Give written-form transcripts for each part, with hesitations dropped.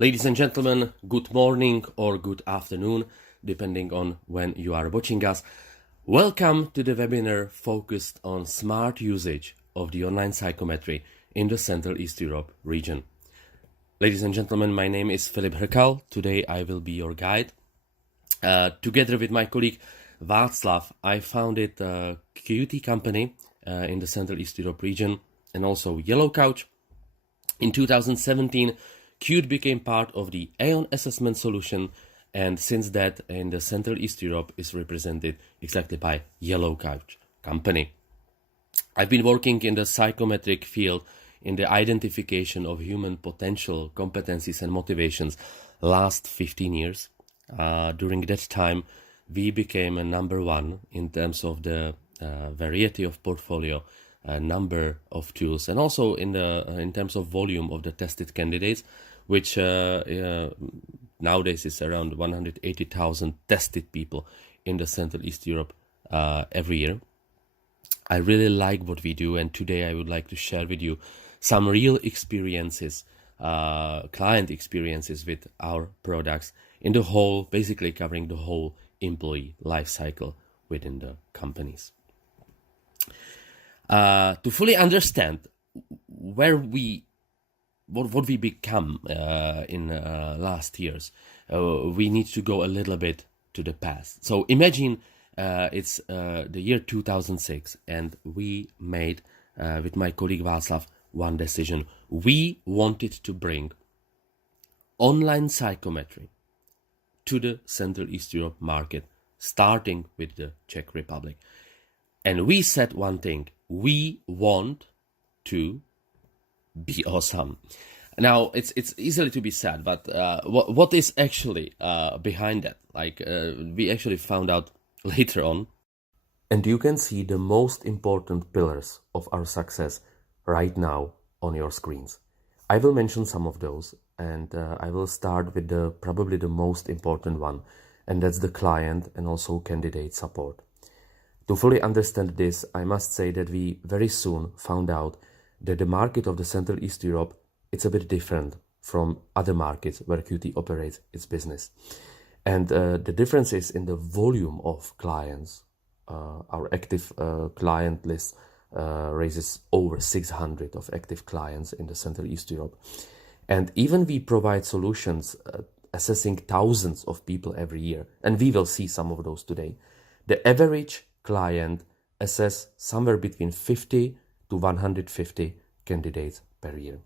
Ladies and gentlemen, good morning or good afternoon, depending on when you are watching us. Welcome to the webinar focused on smart usage of the online psychometry in the Central East Europe region. Ladies and gentlemen, my name is Filip Hrkal. Today I will be your guide. Together with my colleague Václav, I founded a QT company in the Central East Europe region and also YellowCouch. In 2017, Qt became part of the Aon assessment solution, and since that in the Central East Europe is represented exactly by YellowCouch company. I've been working in the psychometric field in the identification of human potential, competencies and motivations last 15 years. During that time, we became a number one in terms of the variety of portfolio, number of tools, and also in terms of volume of the tested candidates, which nowadays is around 180,000 tested people in the Central East Europe every year. I really like what we do, and today I would like to share with you some real experiences, client experiences with our products in the whole, basically covering the whole employee life cycle within the companies. To fully understand what we become in last years, we need to go a little bit to the past. So imagine it's the year 2006, and we made with my colleague Václav one decision. We wanted to bring online psychometry to the Central East Europe market, starting with the Czech Republic. And we said one thing: we want to be awesome. Now, it's easily to be said, but what is actually behind that? We actually found out later on. And you can see the most important pillars of our success right now on your screens. I will mention some of those, and I will start with probably the most important one, and that's the client and also candidate support. To fully understand this, I must say that we very soon found out that the market of the Central East Europe, it's a bit different from other markets where Qt operates its business. And the difference is in the volume of clients. Our active client list raises over 600 of active clients in the Central East Europe. And even we provide solutions assessing thousands of people every year, and we will see some of those today. The average client assess somewhere between 50 to 150 candidates per year.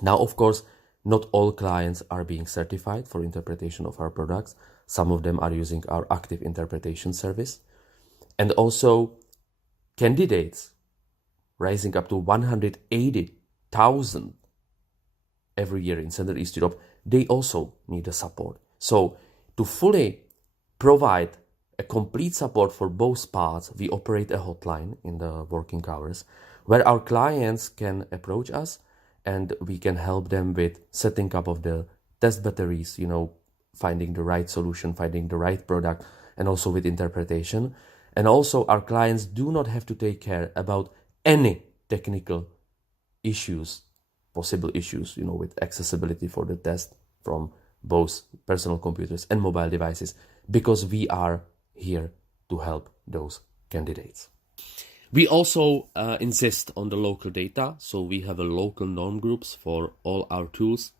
Now, of course, not all clients are being certified for interpretation of our products. Some of them are using our active interpretation service. And also candidates rising up to 180,000 every year in Central East Europe, they also need the support. So to fully provide a complete support for both parts, we operate a hotline in the working hours where our clients can approach us and we can help them with setting up of the test batteries, finding the right solution, finding the right product, and also with interpretation. And also our clients do not have to take care about any technical issues, possible issues, with accessibility for the test from both personal computers and mobile devices, because we are here to help those candidates. We also insist on the local data, so we have a local norm groups for all our tools,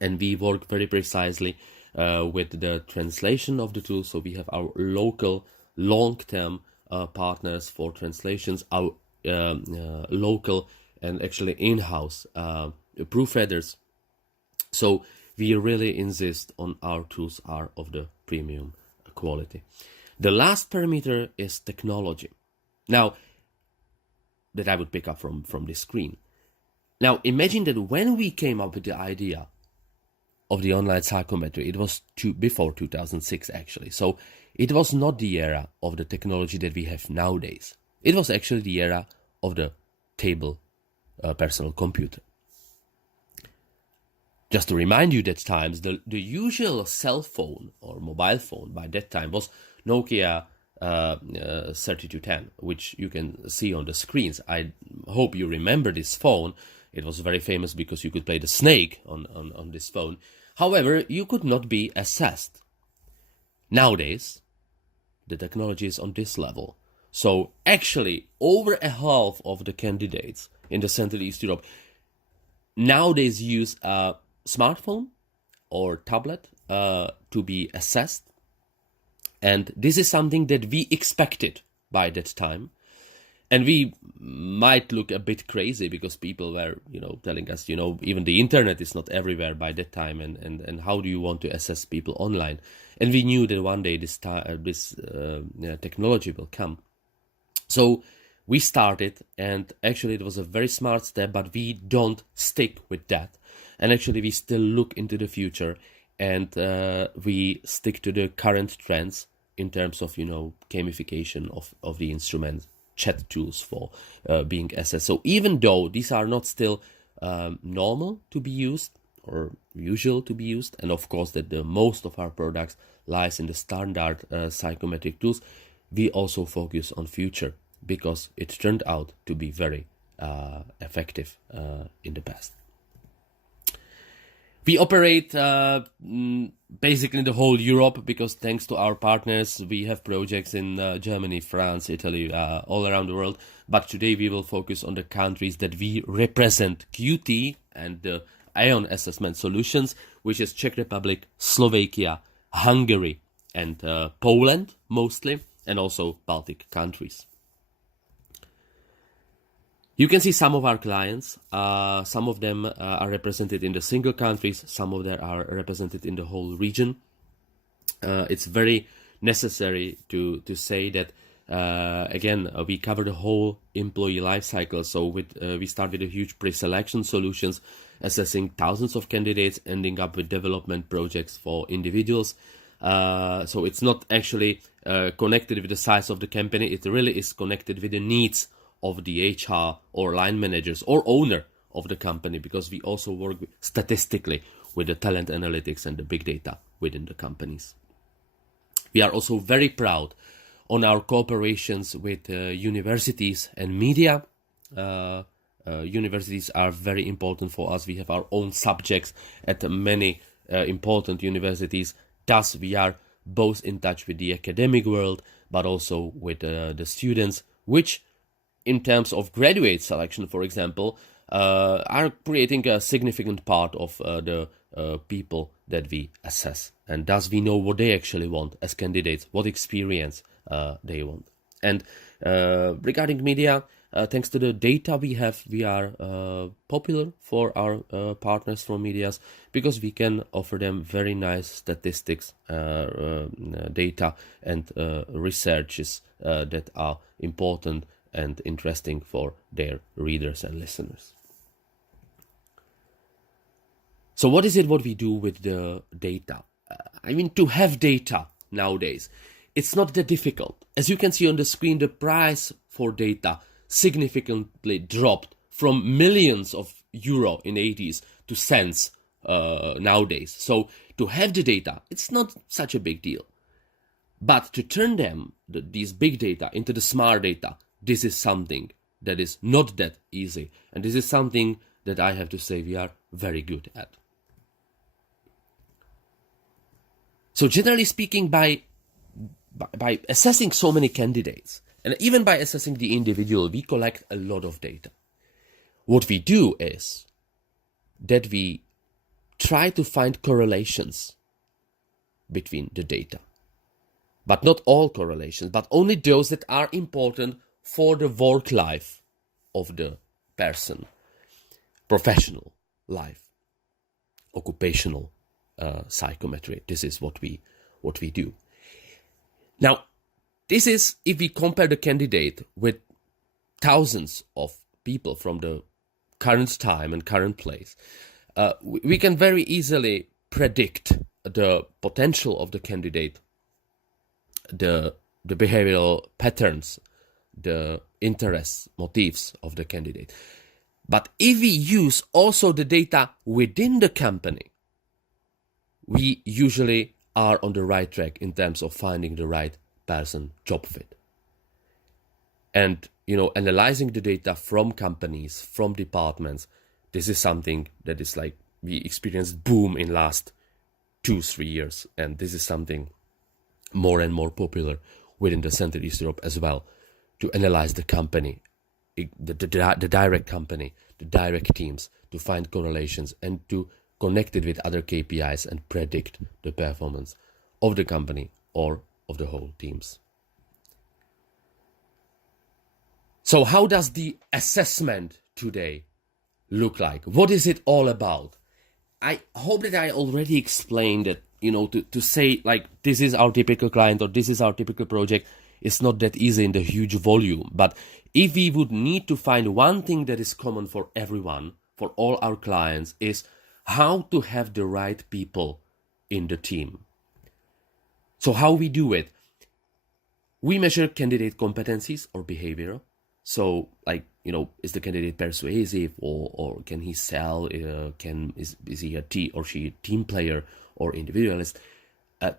and we work very precisely with the translation of the tools. So we have our local long-term partners for translations, our local and actually in-house proofreaders. So we really insist on our tools are of the premium quality. The last parameter is technology. Now, that I would pick up from this screen. Now, imagine that when we came up with the idea of the online psychometry, it was before 2006 actually. So it was not the era of the technology that we have nowadays. It was actually the era of the table personal computer. Just to remind you that times the usual cell phone or mobile phone by that time was Nokia 3210, which you can see on the screens. I hope you remember this phone. It was very famous because you could play the snake on this phone. However, you could not be assessed. Nowadays, the technology is on this level. So actually, over a half of the candidates in the Central East Europe nowadays use a smartphone or tablet to be assessed. And this is something that we expected by that time. And we might look a bit crazy because people were, telling us, even the internet is not everywhere by that time. And how do you want to assess people online? And we knew that one day this technology will come. So we started, and actually it was a very smart step, but we don't stick with that. And actually we still look into the future, and we stick to the current trends in terms of, gamification of the instruments, chat tools for being assessed. So even though these are not still normal to be used or usual to be used, and of course that the most of our products lies in the standard psychometric tools, we also focus on future because it turned out to be very effective in the past. We operate basically in the whole Europe because thanks to our partners, we have projects in Germany, France, Italy, all around the world. But today we will focus on the countries that we represent QT and the ION assessment solutions, which is Czech Republic, Slovakia, Hungary, and Poland mostly, and also Baltic countries. You can see some of our clients. Some of them are represented in the single countries. Some of them are represented in the whole region. It's very necessary to say that, again, we cover the whole employee life cycle. So we start with a huge pre-selection solutions, assessing thousands of candidates, ending up with development projects for individuals. So it's not actually connected with the size of the company. It really is connected with the needs of the HR or line managers or owner of the company, because we also work statistically with the talent analytics and the big data within the companies. We are also very proud on our cooperations with universities and media. Universities are very important for us. We have our own subjects at many important universities. Thus, we are both in touch with the academic world, but also with the students, which in terms of graduate selection, for example, are creating a significant part of the people that we assess. And thus we know what they actually want as candidates, what experience they want. And regarding media, thanks to the data we have, we are popular for our partners from medias because we can offer them very nice statistics, data and researches that are important and interesting for their readers and listeners. So what is it what we do with the data? To have data nowadays, it's not that difficult. As you can see on the screen, the price for data significantly dropped from millions of euro in 80s to cents nowadays. So to have the data, it's not such a big deal. But to turn these big data into the smart data, this is something that is not that easy. And this is something that I have to say we are very good at. So generally speaking, by assessing so many candidates, and even by assessing the individual, we collect a lot of data. What we do is that we try to find correlations between the data. But not all correlations, but only those that are important for the work life of the person, professional life, occupational psychometry. This is what we do. Now, this is if we compare the candidate with thousands of people from the current time and current place, we can very easily predict the potential of the candidate, the behavioral patterns, the interests, motives of the candidate. But if we use also the data within the company, we usually are on the right track in terms of finding the right person job fit. And, analyzing the data from companies, from departments, this is something that is like we experienced boom in last 2-3 years, and this is something more and more popular within the Central East Europe as well, to analyze the company, the direct company, the direct teams, to find correlations and to connect it with other KPIs and predict the performance of the company or of the whole teams. So how does the assessment today look like? What is it all about? I hope that I already explained that, to say like this is our typical client or this is our typical project is not that easy in the huge volume. But if we would need to find one thing that is common for everyone, for all our clients, is how to have the right people in the team. So how we do it? We measure candidate competencies or behavior. So, like, is the candidate persuasive, or can he sell? Is he a team player or individualist?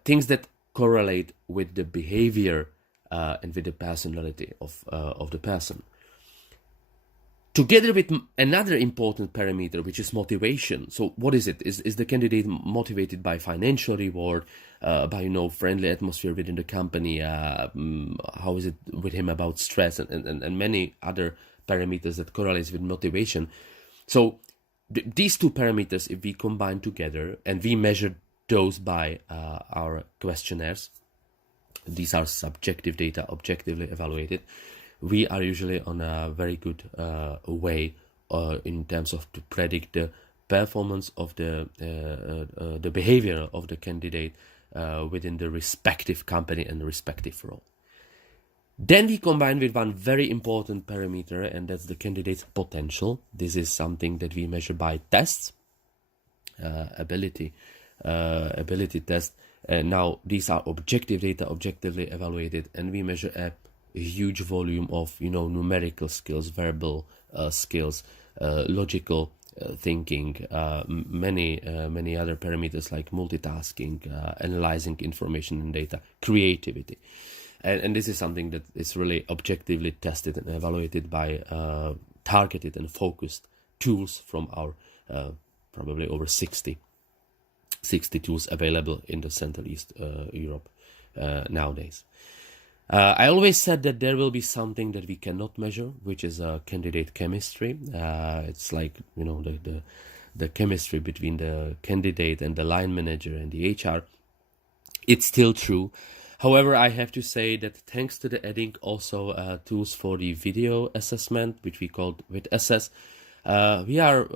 Things that correlate with the behavior and with the personality of the person. Together with another important parameter, which is motivation. So what is it? Is the candidate motivated by financial reward, by friendly atmosphere within the company? How is it with him about stress and many other parameters that correlates with motivation? So these two parameters, if we combine together and we measure those by our questionnaires, these are subjective data, objectively evaluated. We are usually on a very good way in terms of to predict the performance of the behavior of the candidate within the respective company and the respective role. Then we combine with one very important parameter, and that's the candidate's potential. This is something that we measure by tests, ability test. Now these are objective data, objectively evaluated, and we measure a huge volume of numerical skills, verbal skills, logical thinking, many other parameters like multitasking, analyzing information and data, creativity, and this is something that is really objectively tested and evaluated by targeted and focused tools from our probably over 60 tools available in the Central East Europe nowadays. I always said that there will be something that we cannot measure, which is candidate chemistry. It's like, the chemistry between the candidate and the line manager and the HR. It's still true. However, I have to say that thanks to the adding also tools for the video assessment, which we called WithAssess, we are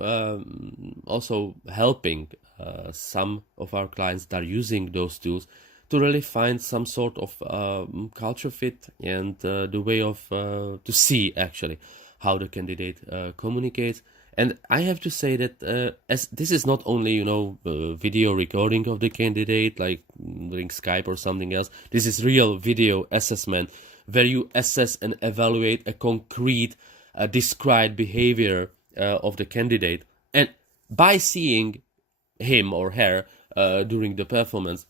also helping some of our clients that are using those tools to really find some sort of culture fit and the way of to see actually how the candidate communicates. And I have to say that as this is not only video recording of the candidate like during Skype or something else. This is real video assessment where you assess and evaluate a concrete described behavior of the candidate, and by seeing him or her during the performance,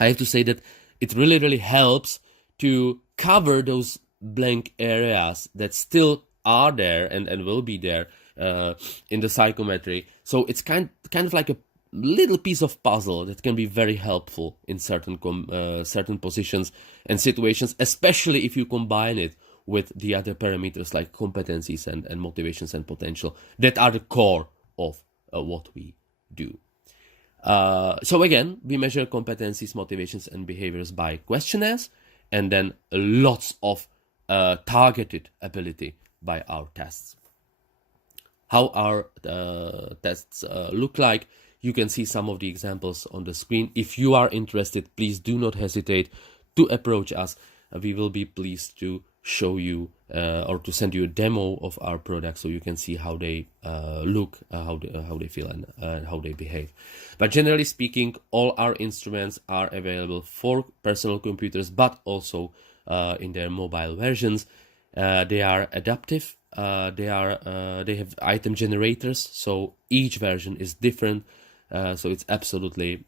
I have to say that it really helps to cover those blank areas that still are there and will be there in the psychometry. So it's kind of like a little piece of puzzle that can be very helpful in certain positions and situations, especially if you combine it with the other parameters like competencies and motivations and potential that are the core of what we do. So again, we measure competencies, motivations, and behaviors by questionnaires, and then lots of targeted ability by our tests. How our tests look like, you can see some of the examples on the screen. If you are interested, please do not hesitate to approach us. We will be pleased to show you or to send you a demo of our product so you can see how they look, how they feel, and how they behave. But generally speaking, all our instruments are available for personal computers, but also in their mobile versions. They are adaptive. They have item generators, so each version is different. So it's absolutely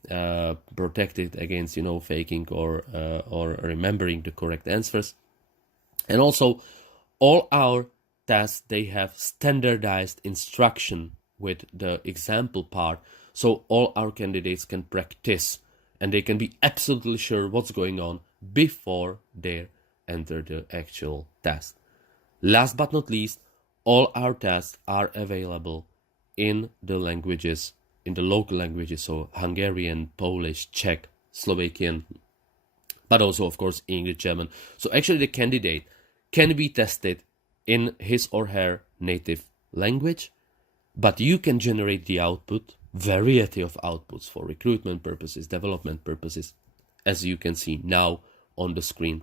protected against faking or remembering the correct answers. And also, all our tests, they have standardized instruction with the example part, so all our candidates can practice and they can be absolutely sure what's going on before they enter the actual test. Last but not least, all our tests are available in the languages, in the local languages, so Hungarian, Polish, Czech, Slovakian, but also, of course, English, German. So actually the candidate can be tested in his or her native language, but you can generate the output, variety of outputs for recruitment purposes, development purposes, as you can see now on the screen.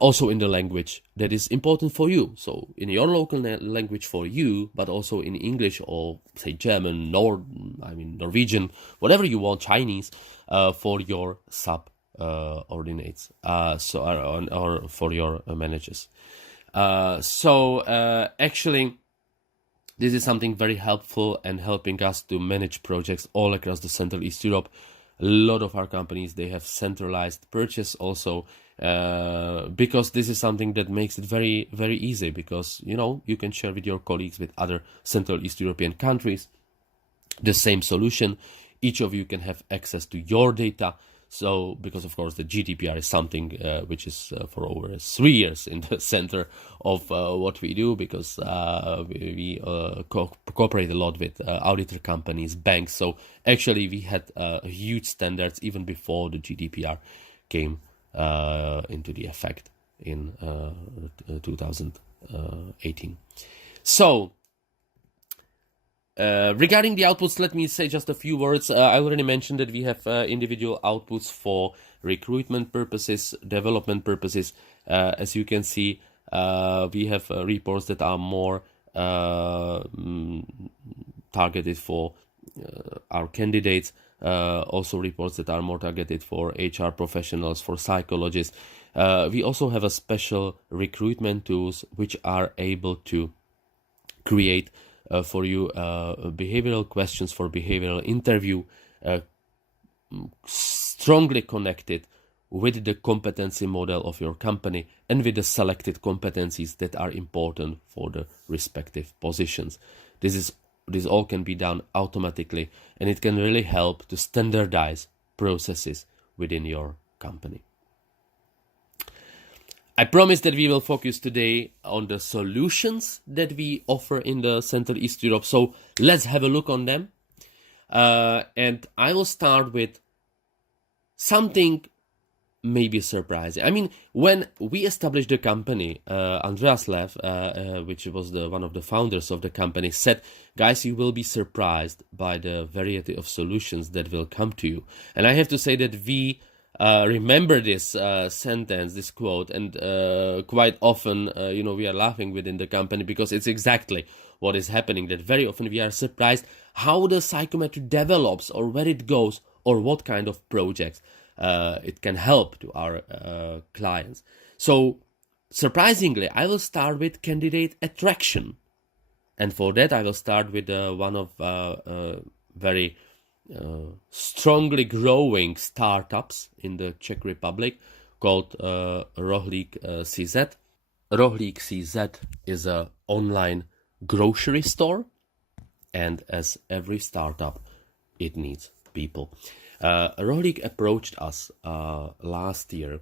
Also in the language that is important for you. So in your local language for you, but also in English or say German, Norwegian, whatever you want, Chinese, for your subordinates, or for your managers. Actually, this is something very helpful and helping us to manage projects all across the Central East Europe. A lot of our companies, they have centralized purchase also, because this is something that makes it very, very easy, because, you can share with your colleagues with other Central East European countries the same solution. Each of you can have access to your data. So, because of course the GDPR is something which is for over 3 years in the center of what we do, because we cooperate a lot with auditor companies, banks. So actually we had huge standards even before the GDPR came into the effect in 2018. So, regarding the outputs, let me say just a few words. I already mentioned that we have individual outputs for recruitment purposes, development purposes. As you can see, we have reports that are more targeted for our candidates. Also reports that are more targeted for HR professionals, for psychologists. We also have a special recruitment tools which are able to create for you behavioral questions for behavioral interview, strongly connected with the competency model of your company and with the selected competencies that are important for the respective positions. This all can be done automatically, and it can really help to standardize processes within your company. I promise that we will focus today on the solutions that we offer in the Central East Europe. So let's have a look on them. And I will start with something maybe surprising. I mean, when we established the company, Andreas Lev, which was one of the founders of the company, said, guys, you will be surprised by the variety of solutions that will come to you. And I have to say that we remember this sentence, this quote, and quite often, we are laughing within the company, because it's exactly what is happening, that very often we are surprised how the psychometry develops, or where it goes, or what kind of projects it can help to our clients. So, surprisingly, I will start with candidate attraction. And for that, I will start with one of very strongly growing startups in the Czech Republic called Rohlík CZ. Rohlík CZ is an online grocery store, and as every startup, it needs people. Rohlík approached us last year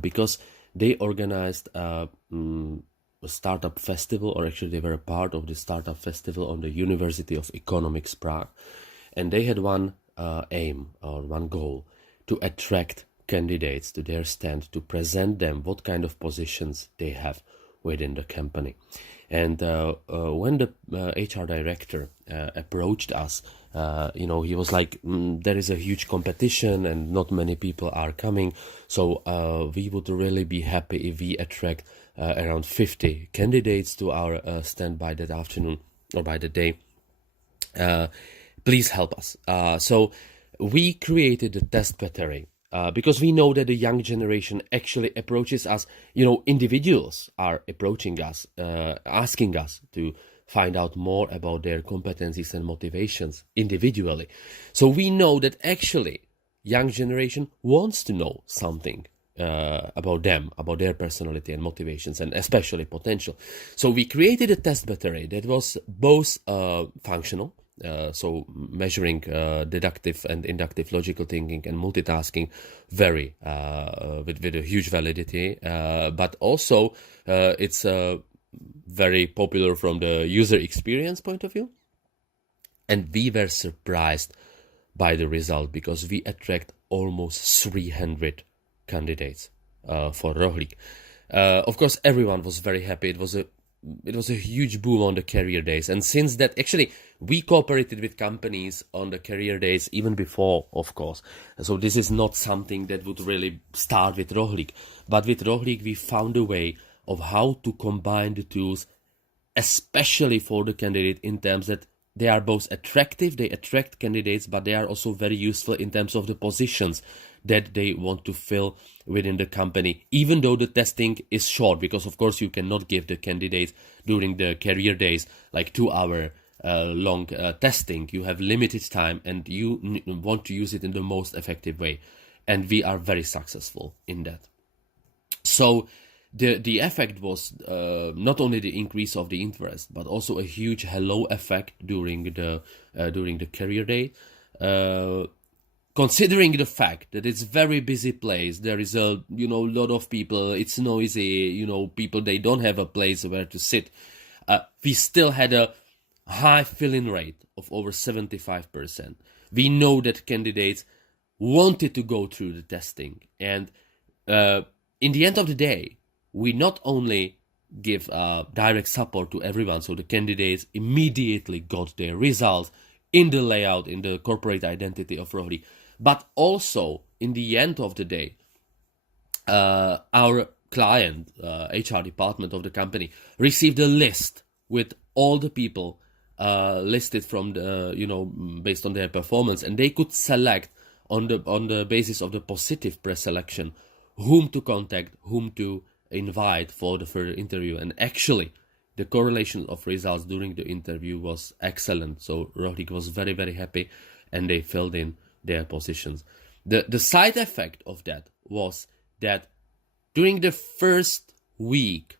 because they organized a startup festival, or actually they were a part of the startup festival on the University of Economics Prague. And they had one aim, or one goal, to attract candidates to their stand, to present them what kind of positions they have within the company. And when the HR director approached us, he was like, there is a huge competition and not many people are coming. So we would really be happy if we attract around 50 candidates to our stand by that afternoon or by the day. Please help us. So we created a test battery because we know that the young generation actually approaches us. Individuals are approaching us, asking us to find out more about their competencies and motivations individually. So we know that actually young generation wants to know something about them, about their personality and motivations, and especially potential. So we created a test battery that was both functional, so measuring deductive and inductive logical thinking and multitasking very with a huge validity, but also it's very popular from the user experience point of view. And we were surprised by the result because we attract almost 300 candidates for Rohlik. Of course, everyone was very happy. It was a huge boom on the career days, and since that, actually, we cooperated with companies on the career days even before, of course. So this is not something that would really start with Rohlik, but with Rohlik we found a way of how to combine the tools, especially for the candidate, in terms that they are both attractive, they attract candidates, but they are also very useful in terms of the positions that they want to fill within the company, even though the testing is short, because of course you cannot give the candidates during the career days like 2-hour long testing. You have limited time and you want to use it in the most effective way, and we are very successful in that. So the effect was not only the increase of the interest, but also a huge hello effect during the career day. Considering the fact that it's very busy place, there is a lot of people, it's noisy, people, they don't have a place where to sit. We still had a high fill-in rate of over 75%. We know that candidates wanted to go through the testing, and in the end of the day, we not only give direct support to everyone, so the candidates immediately got their results in the layout, in the corporate identity of Rohlik, but also in the end of the day, our client, HR department of the company, received a list with all the people listed from the, based on their performance, and they could select on the basis of the positive preselection whom to contact, whom to invite for the further interview. And actually, the correlation of results during the interview was excellent. So Rohlik was very, very happy, and they filled in their positions. The side effect of that was that during the first week,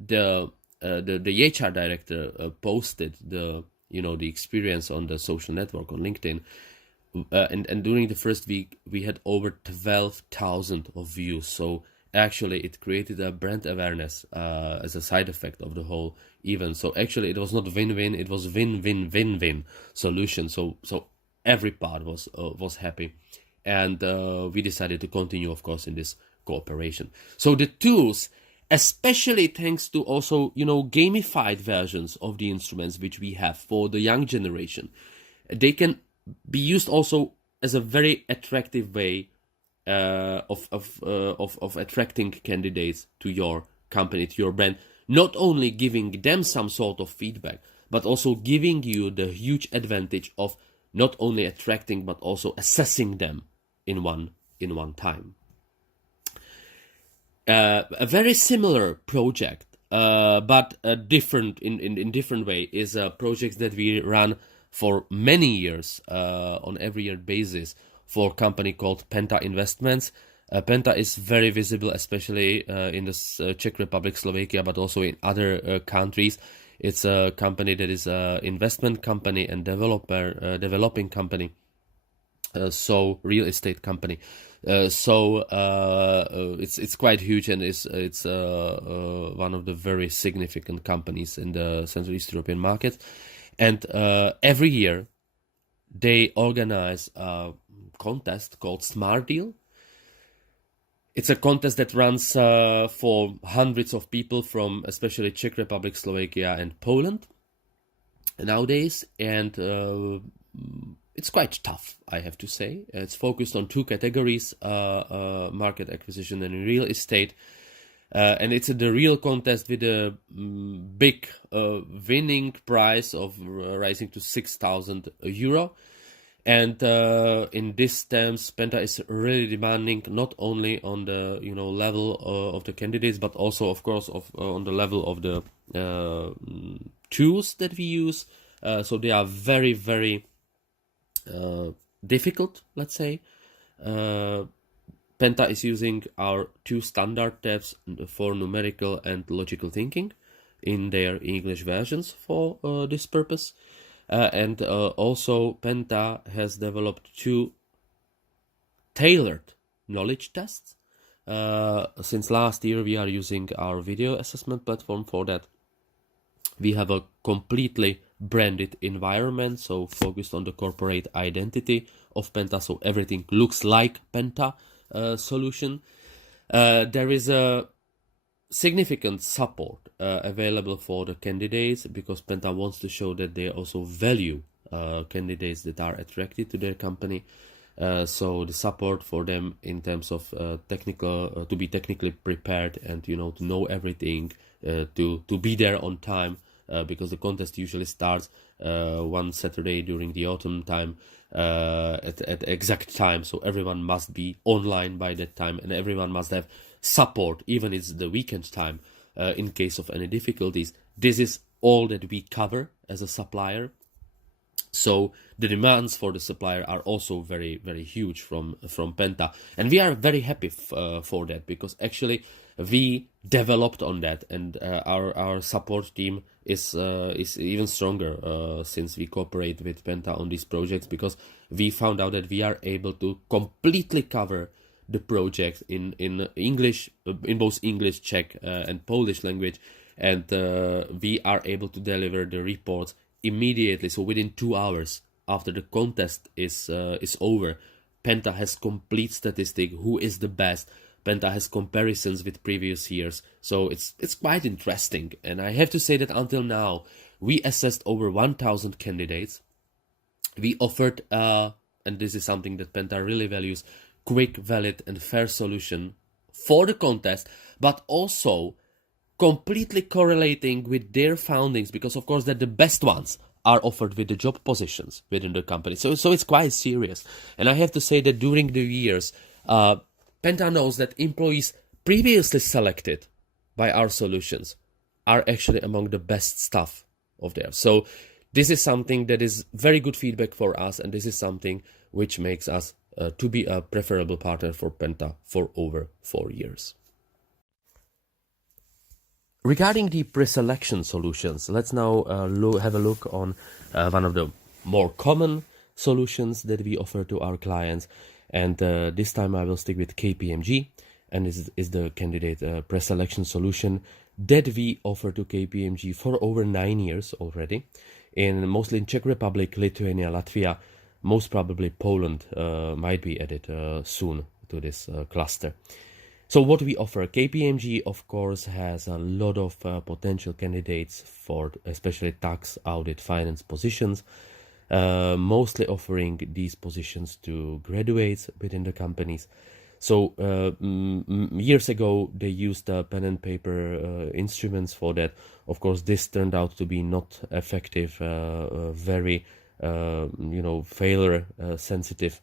the HR director posted the experience on the social network on LinkedIn, and during the first week we had over 12,000 of views. So actually it created a brand awareness as a side effect of the whole event. So actually it was not win-win, it was win-win-win-win solution. So every part was happy, and we decided to continue, of course, in this cooperation. So the tools, especially thanks to also gamified versions of the instruments which we have for the young generation, they can be used also as a very attractive way of attracting candidates to your company, to your brand, not only giving them some sort of feedback, but also giving you the huge advantage of not only attracting but also assessing them in one time. A very similar project, but different in different way, is a project that we run for many years on every year basis for a company called Penta Investments. Penta is very visible, especially in the Czech Republic, Slovakia, but also in other countries. It's a company that is an investment company and developing company, so real estate company. So it's quite huge, and it's one of the very significant companies in the Central East European market. And every year they organize a contest called Smart Deal. It's a contest that runs for hundreds of people from especially Czech Republic, Slovakia, and Poland nowadays, and it's quite tough, I have to say. It's focused on two categories, market acquisition and real estate, and it's the real contest with a big winning prize of rising to 6,000 euro. And in this terms, Penta is really demanding not only on the level of the candidates, but also, of course, on the level of the tools that we use. So they are very, very difficult, let's say. Penta is using our 2 standard tabs for numerical and logical thinking in their English versions for this purpose. And also Penta has developed 2 tailored knowledge tests. Since last year we are using our video assessment platform for that. We have a completely branded environment, so focused on the corporate identity of Penta, so everything looks like Penta solution. There is a significant support available for the candidates, because Penta wants to show that they also value candidates that are attracted to their company. So the support for them in terms of technical, to be technically prepared and to know everything, to be there on time, because the contest usually starts one Saturday during the autumn time at exact time, so everyone must be online by that time, and everyone must have support even it's the weekend time in case of any difficulties. This is all that we cover as a supplier. So the demands for the supplier are also very, very huge from Penta, and we are very happy for that, because actually we developed on that, and our support team is even stronger since we cooperate with Penta on these projects, because we found out that we are able to completely cover the project in English, in both English, Czech and Polish language, and we are able to deliver the reports immediately. So within 2 hours after the contest is over, Penta has complete statistic, who is the best. Penta has comparisons with previous years, so it's quite interesting. And I have to say that until now we assessed over 1,000 candidates. We offered, and this is something that Penta really values, quick, valid and fair solution for the contest, but also completely correlating with their foundings, because of course that the best ones are offered with the job positions within the company. So it's quite serious. And I have to say that during the years, Penta knows that employees previously selected by our solutions are actually among the best staff of theirs. So this is something that is very good feedback for us, and this is something which makes us to be a preferable partner for Penta for over 4 years. Regarding the pre-selection solutions, let's now have a look on one of the more common solutions that we offer to our clients. And this time I will stick with KPMG, and this is the candidate pre-selection solution that we offer to KPMG for over 9 years already, mostly in Czech Republic, Lithuania, Latvia, most probably Poland might be added soon to this cluster. So what we offer, KPMG of course has a lot of potential candidates for especially tax, audit, finance positions, mostly offering these positions to graduates within the companies. So years ago they used pen and paper instruments for that. Of course this turned out to be not effective, very failure sensitive,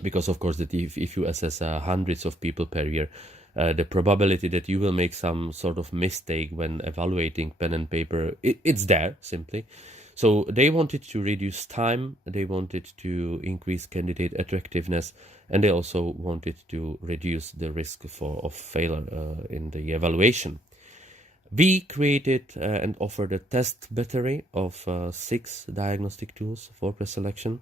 because of course that if you assess hundreds of people per year, the probability that you will make some sort of mistake when evaluating pen and paper, it's there simply. So they wanted to reduce time, they wanted to increase candidate attractiveness, and they also wanted to reduce the risk of failure in the evaluation. We created and offered a test battery of 6 diagnostic tools for preselection.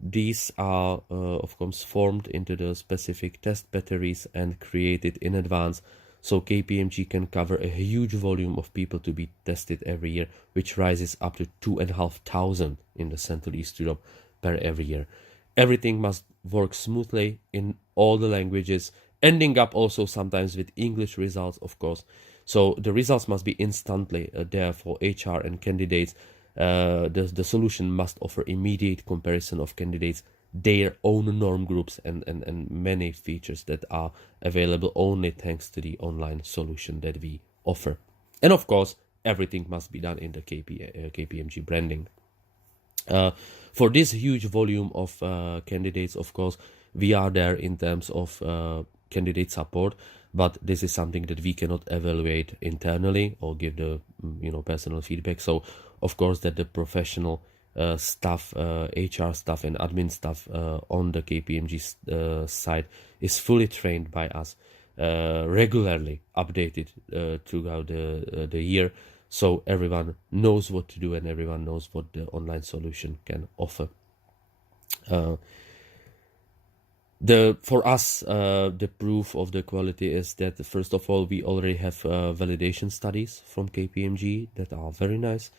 These are of course formed into the specific test batteries and created in advance, so KPMG can cover a huge volume of people to be tested every year, which rises up to 2,500 in the Central East Europe per every year. Everything must work smoothly in all the languages, ending up also sometimes with English results, of course. So the results must be instantly there for HR and candidates. The solution must offer immediate comparison of candidates, their own norm groups, and many features that are available only thanks to the online solution that we offer. And of course, everything must be done in the KPMG branding. For this huge volume of candidates, of course, we are there in terms of candidate support, but this is something that we cannot evaluate internally or give the personal feedback. So of course that the professional stuff, HR stuff and admin stuff on the KPMG side is fully trained by us, regularly updated throughout the year, so everyone knows what to do and everyone knows what the online solution can offer. For us, the proof of the quality is that, first of all, we already have validation studies from KPMG that are very nice.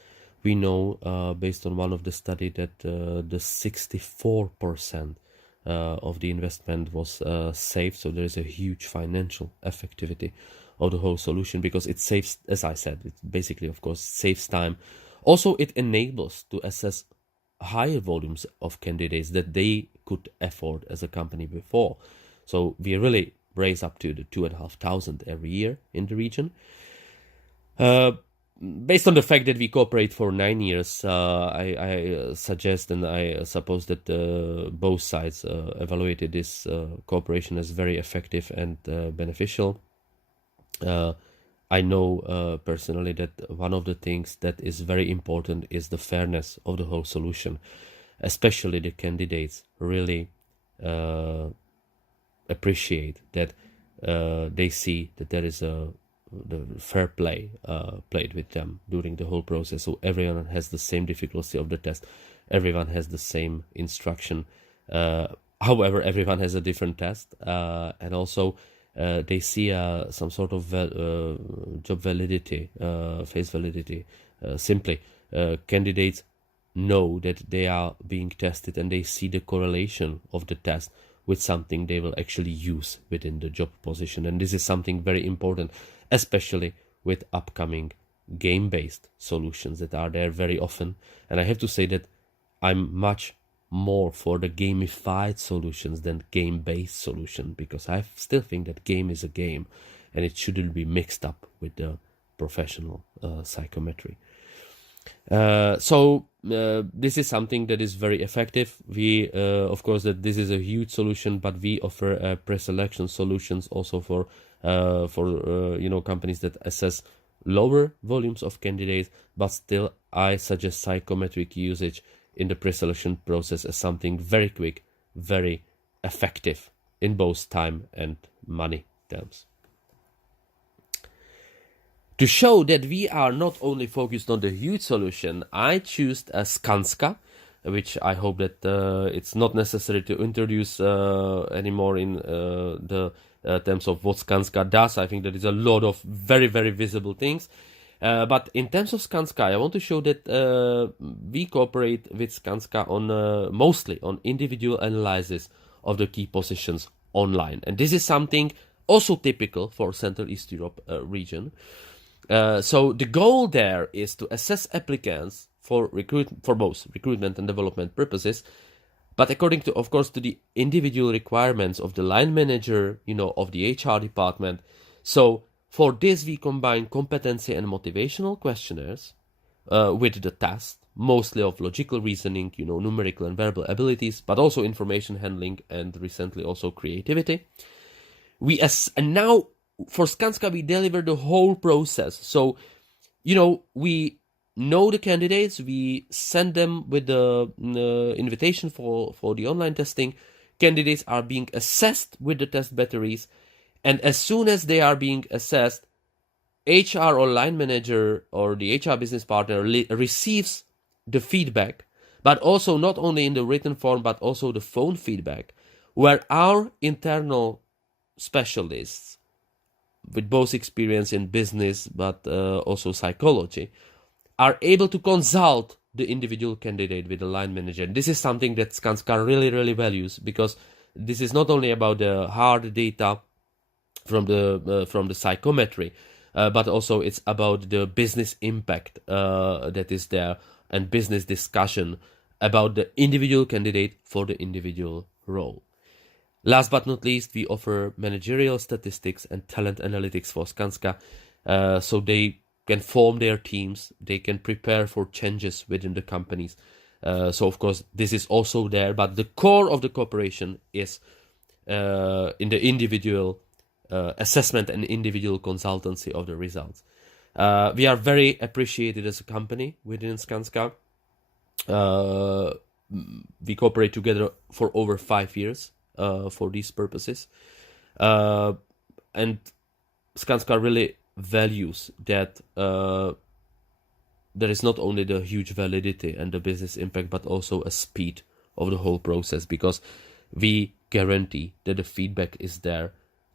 We know, based on one of the study, that the 64% of the investment was saved. So there is a huge financial effectivity of the whole solution, because it saves, as I said, it basically, of course, saves time. Also, it enables to assess higher volumes of candidates that they could afford as a company before. So we really raise up to the 2,500 every year in the region. Based on the fact that we cooperate for 9 years, I suggest and I suppose that both sides evaluated this cooperation as very effective and beneficial. I know personally that one of the things that is very important is the fairness of the whole solution. Especially the candidates really appreciate that they see that there is the fair play played with them during the whole process. So everyone has the same difficulty of the test. Everyone has the same instruction. However, everyone has a different test. And also they see some sort of job validity, face validity. Simply, candidates know that they are being tested and they see the correlation of the test with something they will actually use within the job position. And this is something very important, especially with upcoming game-based solutions that are there very often. And I have to say that I'm much more for the gamified solutions than game-based solution, because I still think that game is a game and it shouldn't be mixed up with the professional psychometry. So this is something that is very effective. We, of course, that this is a huge solution, but we offer pre-selection solutions also for companies that assess lower volumes of candidates. But still, I suggest psychometric usage in the pre-selection process as something very quick, very effective in both time and money terms. To show that we are not only focused on the huge solution, I choose Scansky, which I hope that it's not necessary to introduce anymore in the terms of what Scansky does. I think there is a lot of very, very visible things. But in terms of Scansky, I want to show that we cooperate with Scansky on mostly on individual analysis of the key positions online. And this is something also typical for Central East Europe region. So the goal there is to assess applicants for both recruitment and development purposes, but according to, of course, to the individual requirements of the line manager, of the HR department. So for this, we combine competency and motivational questionnaires with the test, mostly of logical reasoning, numerical and verbal abilities, but also information handling and recently also creativity. And now for Scansky, we deliver the whole process. So, we know the candidates, we send them with the invitation for the online testing. Candidates are being assessed with the test batteries. And as soon as they are being assessed, HR or line manager or the HR business partner receives the feedback, but also not only in the written form, but also the phone feedback, where our internal specialists with both experience in business but also psychology are able to consult the individual candidate with the line manager. And this is something that Scansky really, really values, because this is not only about the hard data from the psychometry, but also it's about the business impact that is there and business discussion about the individual candidate for the individual role. Last but not least, we offer managerial statistics and talent analytics for Scansky, so they can form their teams, they can prepare for changes within the companies. So of course, this is also there, but the core of the cooperation is in the individual assessment and individual consultancy of the results. We are very appreciated as a company within Scansky. We cooperate together for over 5 years for these purposes. And Scansky really values that there is not only the huge validity and the business impact, but also a speed of the whole process, because we guarantee that the feedback is there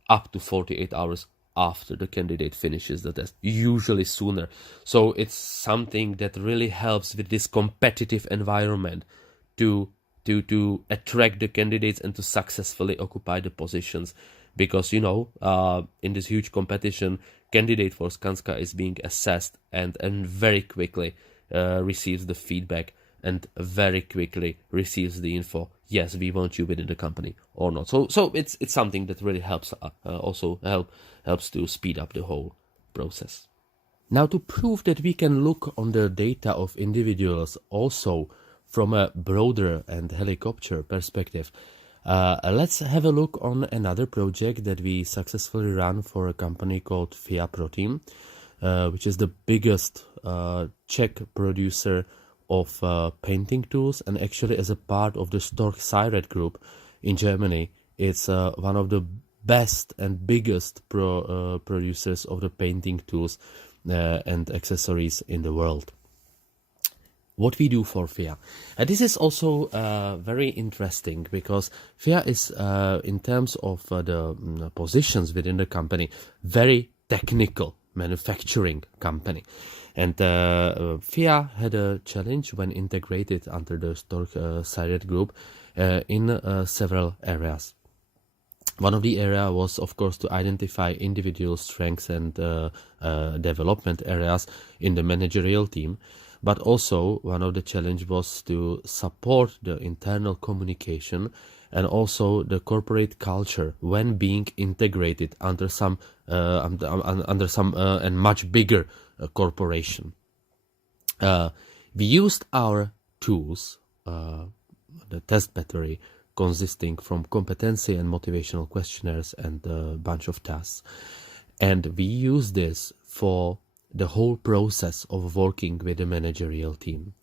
up to 48 hours after the candidate finishes the test, usually sooner. So it's something that really helps with this competitive environment to attract the candidates and to successfully occupy the positions. Because, in this huge competition, candidate for Scansky is being assessed and very quickly receives the feedback and very quickly receives the info. Yes, we want you within the company or not. So it's something that really helps helps to speed up the whole process. Now, to prove that we can look on the data of individuals also from a broader and helicopter perspective, let's have a look on another project that we successfully ran for a company called Fiat, which is the biggest Czech producer of painting tools, and actually as a part of the Stork Siret group in Germany, it's one of the best and biggest producers of the painting tools and accessories in the world. What we do for Fiat. This is also very interesting, because Fiat is, in terms of the positions within the company, very technical manufacturing company. And Fiat had a challenge when integrated under the Stork Siret group in several areas. One of the areas was, of course, to identify individual strengths and development areas in the managerial team. But also, one of the challenge was to support the internal communication and also the corporate culture when being integrated under some and much bigger corporation. We used our tools, the test battery, consisting from competency and motivational questionnaires and a bunch of tasks, and we use this for the whole process of working with a managerial team,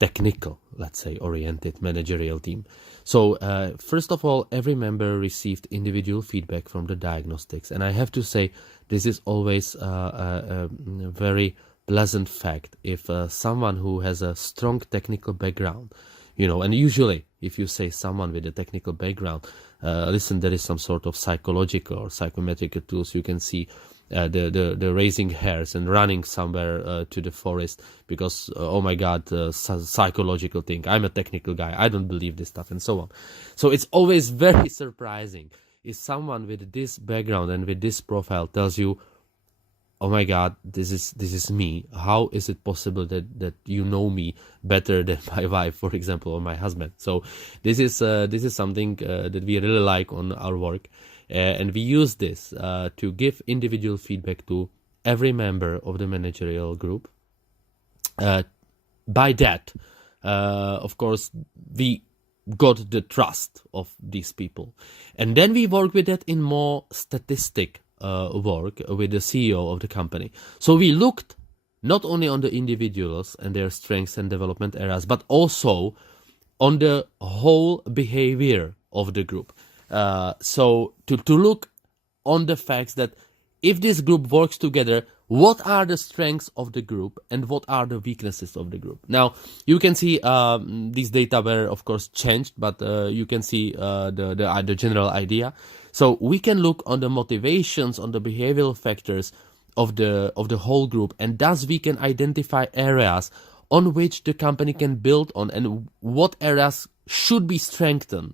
technical, let's say, oriented managerial team. So first of all, every member received individual feedback from the diagnostics, and I have to say this is always a very pleasant fact if someone who has a strong technical background, and usually if you say someone with a technical background, listen, there is some sort of psychological or psychometric tools. You can see the raising hairs and running somewhere to the forest because, oh my God, psychological thing. I'm a technical guy. I don't believe this stuff and so on. So it's always very surprising if someone with this background and with this profile tells you, oh my God, this is me. How is it possible that you know me better than my wife, for example, or my husband? So this is something that we really like on our work, and we use this to give individual feedback to every member of the managerial group. By that, of course, we got the trust of these people, and then we work with that in more statistic work with the CEO of the company. So we looked not only on the individuals and their strengths and development areas, but also on the whole behavior of the group. So to look on the facts that if this group works together, what are the strengths of the group and what are the weaknesses of the group? Now, you can see these data were, of course, changed, but you can see the general idea. So we can look on the motivations, on the behavioral factors of the whole group, and thus we can identify areas on which the company can build on and what areas should be strengthened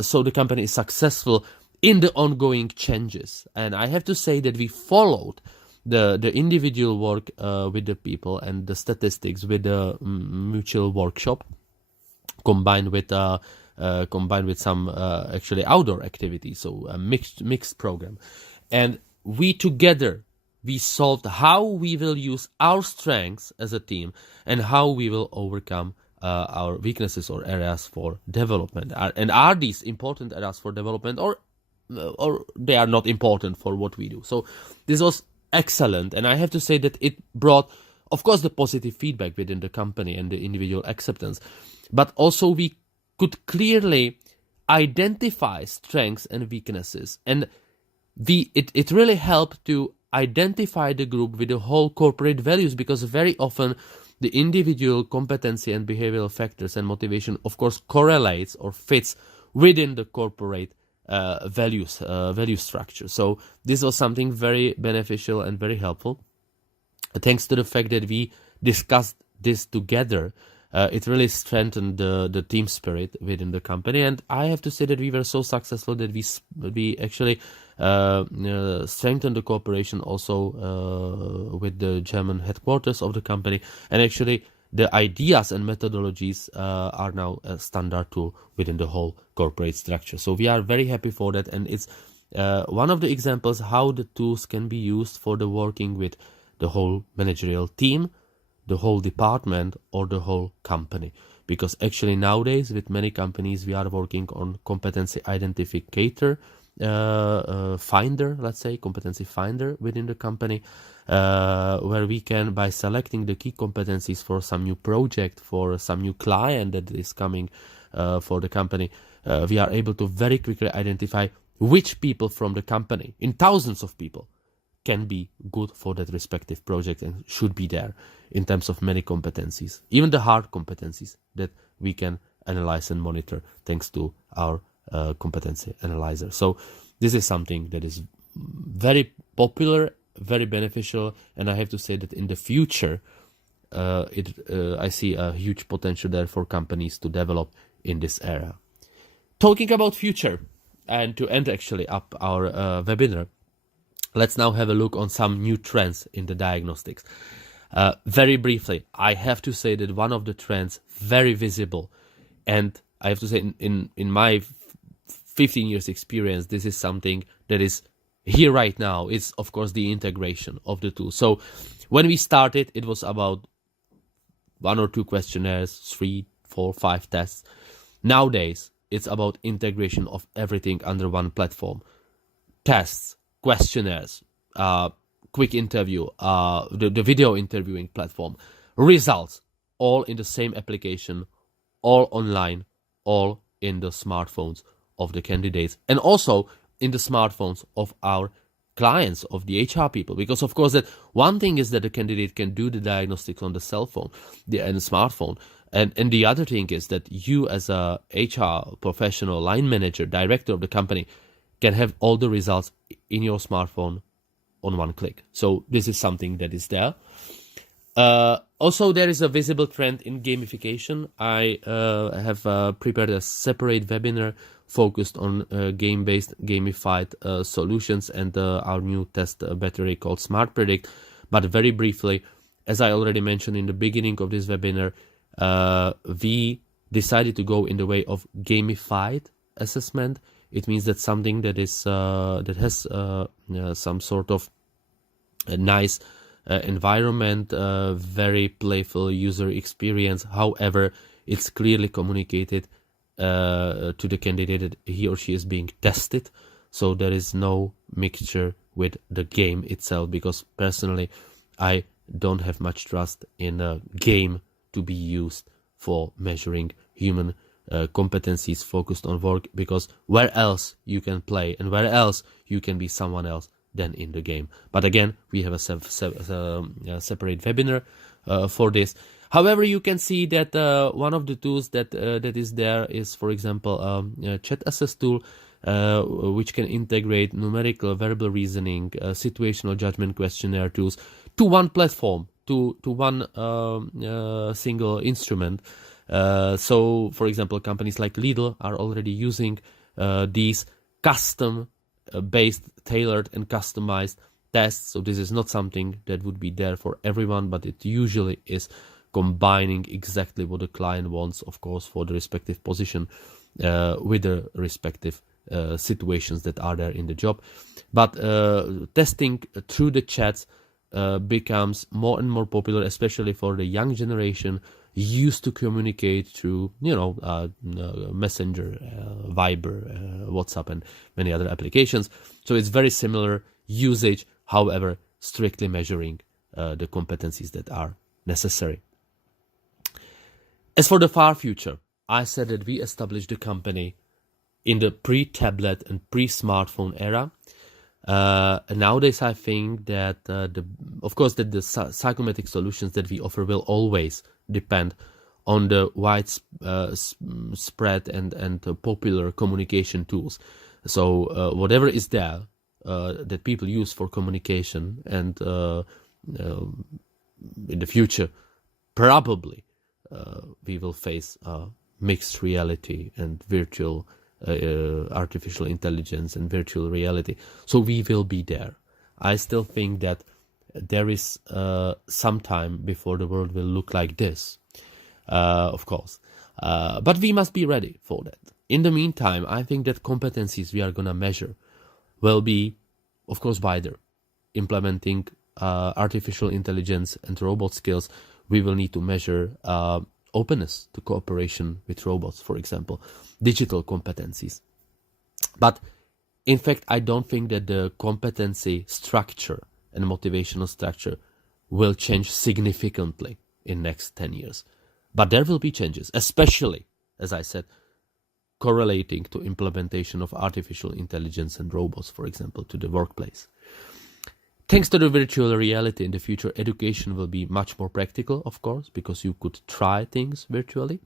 so the company is successful in the ongoing changes. And I have to say that we followed the individual work with the people and the statistics with the mutual workshop combined with some actually outdoor activities, so a mixed program. And we together, we solved how we will use our strengths as a team and how we will overcome our weaknesses or areas for development. And are these important areas for development or they are not important for what we do? So this was excellent, and I have to say that it brought of course, the positive feedback within the company and the individual acceptance, but also we could clearly identify strengths and weaknesses. And it really helped to identify the group with the whole corporate values, because very often the individual competency and behavioral factors and motivation, of course, correlates or fits within the corporate value structure. So this was something very beneficial and very helpful. Thanks to the fact that we discussed this together, it really strengthened the team spirit within the company. And I have to say that we were so successful that we actually strengthened the cooperation also with the German headquarters of the company. And actually, the ideas and methodologies are now a standard tool within the whole corporate structure. So we are very happy for that. And it's one of the examples how the tools can be used for the working with the whole managerial team, the whole department, or the whole company. Because actually nowadays with many companies we are working on competency identificator finder, let's say competency finder within the company, where we can, by selecting the key competencies for some new project, for some new client that is coming for the company, we are able to very quickly identify which people from the company, in thousands of people, can be good for that respective project and should be there in terms of many competencies, even the hard competencies that we can analyze and monitor thanks to our competency analyzer. So this is something that is very popular, very beneficial, and I have to say that in the future I see a huge potential there for companies to develop in this area. Talking about future, and to end actually up our webinar, let's now have a look on some new trends in the diagnostics. Very briefly, I have to say that one of the trends very visible, and I have to say in my 15 years experience, this is something that is here right now. It's of course the integration of the two. So when we started, it was about 1 or 2 questionnaires, 3, 4, 5 tests. Nowadays, it's about integration of everything under one platform. Tests, questionnaires, quick interview, the video interviewing platform, results, all in the same application, all online, all in the smartphones of the candidates, and also in the smartphones of our clients, of the HR people. Because of course that one thing is that the candidate can do the diagnostics on the cell phone and the smartphone, and the other thing is that you as a HR professional, line manager, director of the company, can have all the results in your smartphone on one click. So this is something that is there. Also, there is a visible trend in gamification. I have prepared a separate webinar focused on game-based, gamified solutions and our new test battery called Smart Predict. But very briefly, as I already mentioned in the beginning of this webinar, we decided to go in the way of gamified assessment. It means that something that is that has some sort of a nice environment, very playful user experience. However, it's clearly communicated to the candidate that he or she is being tested. So there is no mixture with the game itself, because personally I don't have much trust in a game to be used for measuring human competencies focused on work, because where else you can play and where else you can be someone else than in the game. But again, we have a separate webinar for this. However, you can see that one of the tools that is there is, for example, a chat assess tool, which can integrate numerical, verbal reasoning, situational judgment questionnaire tools to one platform, to one single instrument. So, for example, companies like Lidl are already using these custom-based, tailored and customized tests. So this is not something that would be there for everyone, but it usually is combining exactly what the client wants, of course, for the respective position with the respective situations that are there in the job. But testing through the chats becomes more and more popular, especially for the young generation used to communicate through, Messenger, Viber, WhatsApp, and many other applications. So it's very similar usage, however, strictly measuring the competencies that are necessary. As for the far future, I said that we established the company in the pre-tablet and pre-smartphone era. Nowadays, I think that the psychometric solutions that we offer will always depend on the widespread and popular communication tools. So whatever is there that people use for communication, and in the future, probably we will face mixed reality and virtual artificial intelligence and virtual reality. So we will be there. I still think that there is some time before the world will look like this, of course. But we must be ready for that. In the meantime, I think that competencies we are going to measure will be, of course, wider. Implementing artificial intelligence and robot skills, we will need to measure openness to cooperation with robots, for example, digital competencies. But in fact, I don't think that the competency structure and motivational structure will change significantly in next 10 years. But there will be changes, especially, as I said, correlating to implementation of artificial intelligence and robots, for example, to the workplace. Thanks to the virtual reality in the future, education will be much more practical, of course, because you could try things virtually.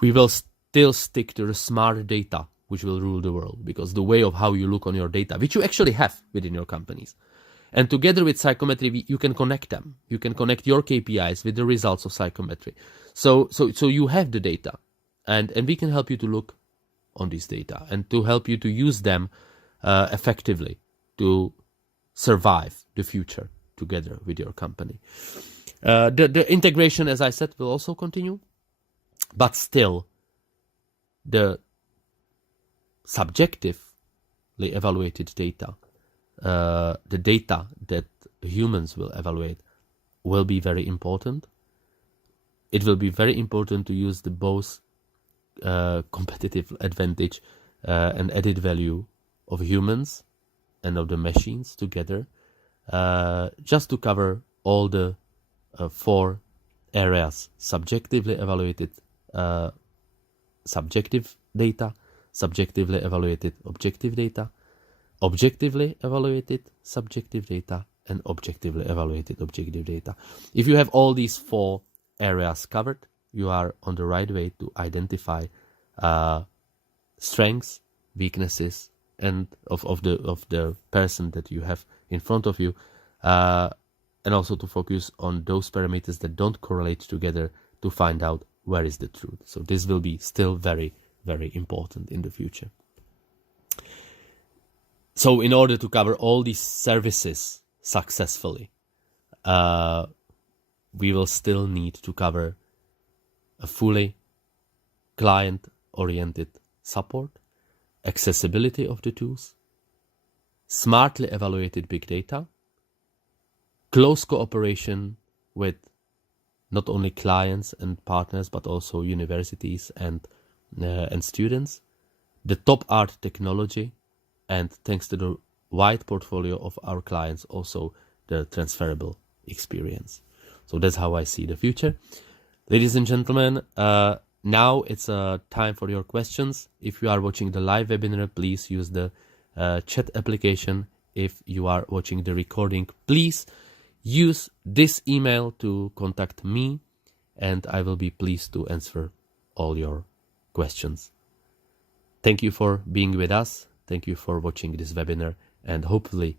We will still stick to the smart data, which will rule the world, because the way of how you look on your data, which you actually have within your companies. And together with psychometry, you can connect them. You can connect your KPIs with the results of psychometry. So you have the data, and we can help you to look on this data and to help you to use them effectively to survive the future together with your company. The integration, as I said, will also continue, but still the subjectively evaluated data, the data that humans will evaluate, will be very important. It will be very important to use the both competitive advantage and added value of humans and of the machines together, just to cover all the 4 areas: subjectively evaluated subjective data, subjectively evaluated objective data, objectively evaluated subjective data, and objectively evaluated objective data. If you have all these 4 areas covered, you are on the right way to identify strengths, weaknesses, and of the person that you have in front of you, and also to focus on those parameters that don't correlate together to find out where is the truth. So this will be still very, very important in the future. So in order to cover all these services successfully, we will still need to cover a fully client-oriented support, accessibility of the tools, smartly evaluated big data, close cooperation with not only clients and partners, but also universities and students, the top art technology, and thanks to the wide portfolio of our clients, also the transferable experience. So that's how I see the future. Ladies and gentlemen, now it's time for your questions. If you are watching the live webinar, please use the chat application. If you are watching the recording, please use this email to contact me, and I will be pleased to answer all your questions. Thank you for being with us. Thank you for watching this webinar, and hopefully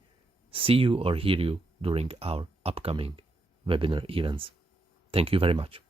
see you or hear you during our upcoming webinar events. Thank you very much.